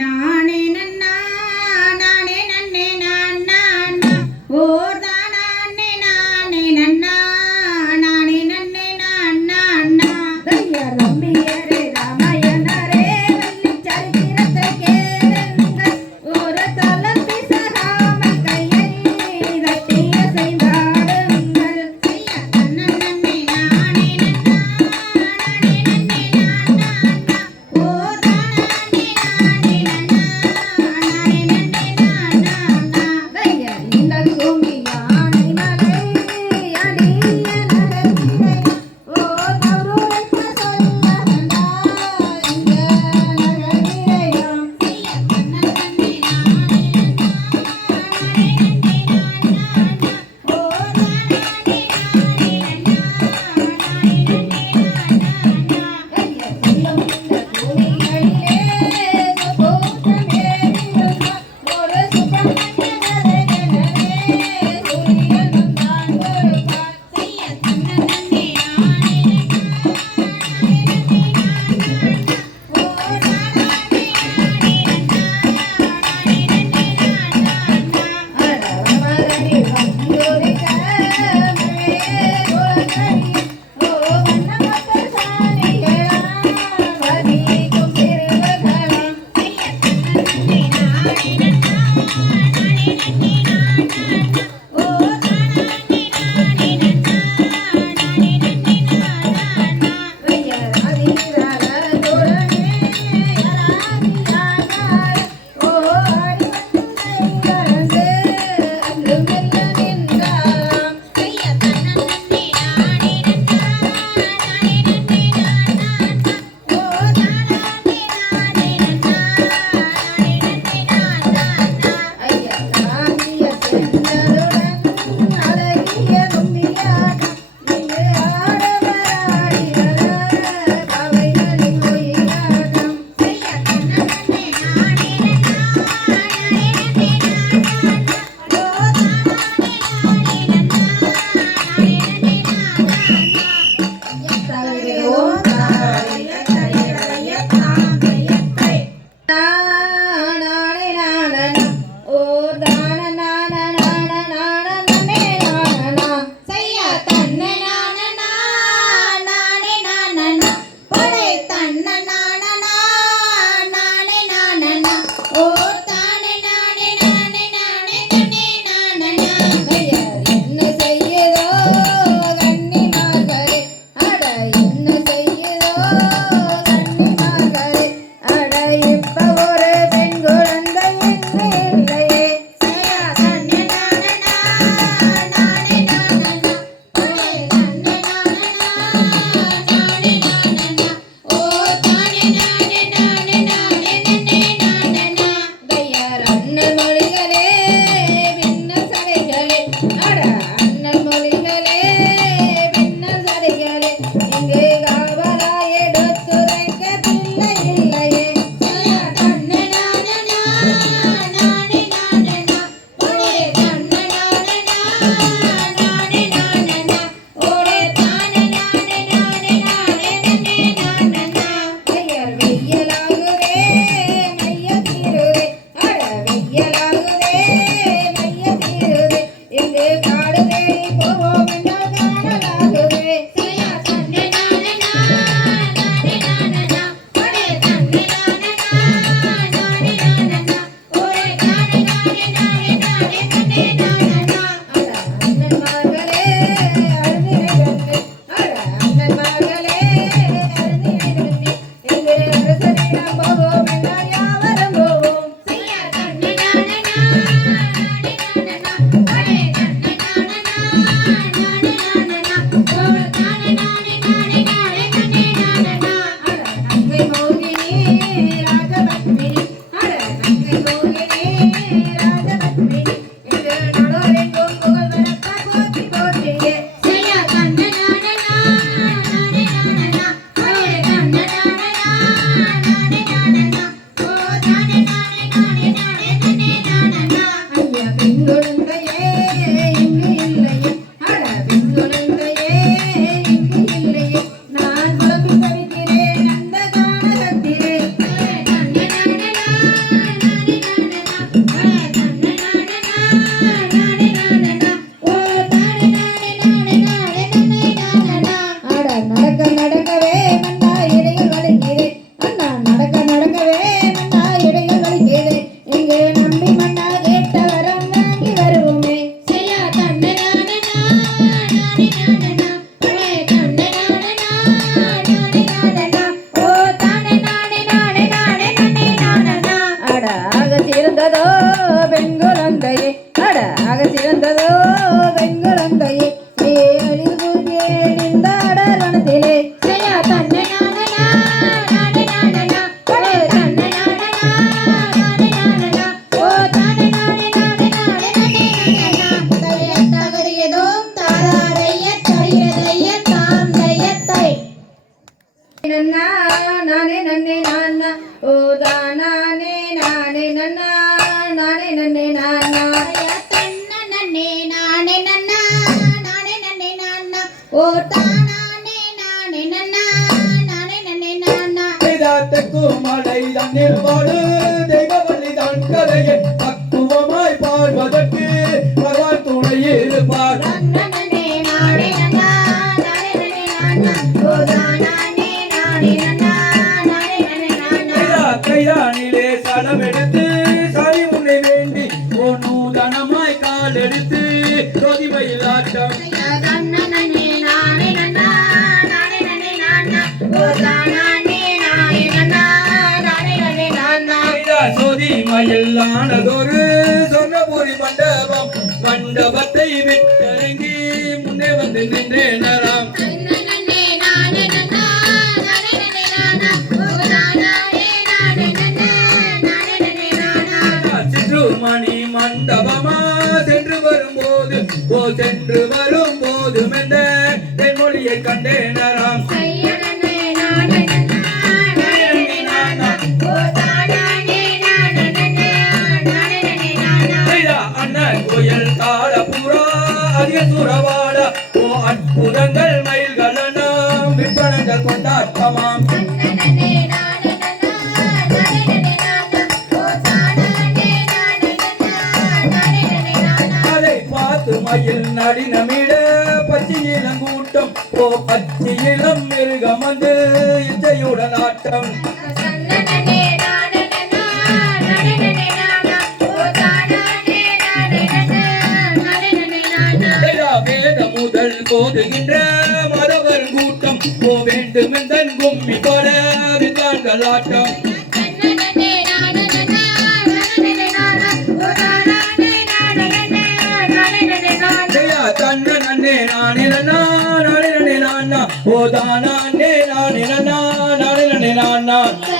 நானே ಗೋವಿಂದ ಗೋವಿಂದ ஓ அழகே. அழகாக சிறந்ததோ மயிலானதொரு சொன்னபுரி மண்டபம் மண்டபத்தை விட்டறங்கி முன்னே வந்து நின்றேனராம். தென்மொழியை கண்டேனராம் அண்ணன் கோயில் தாழ புறா அற்புதங்கள் மயில்களனாம் விற்பனங்கள் கொண்டாட்டமாம். அதை பார்த்து மயில் நடினமிட இளம் மிருகம் வந்து இச்சையுடன் ஆட்டம். முதல் போதுகின்ற மரவர் கூட்டம். போ வேண்டும் எந்தன் கும்மி பட விதான்கள் ஆட்டம். na na na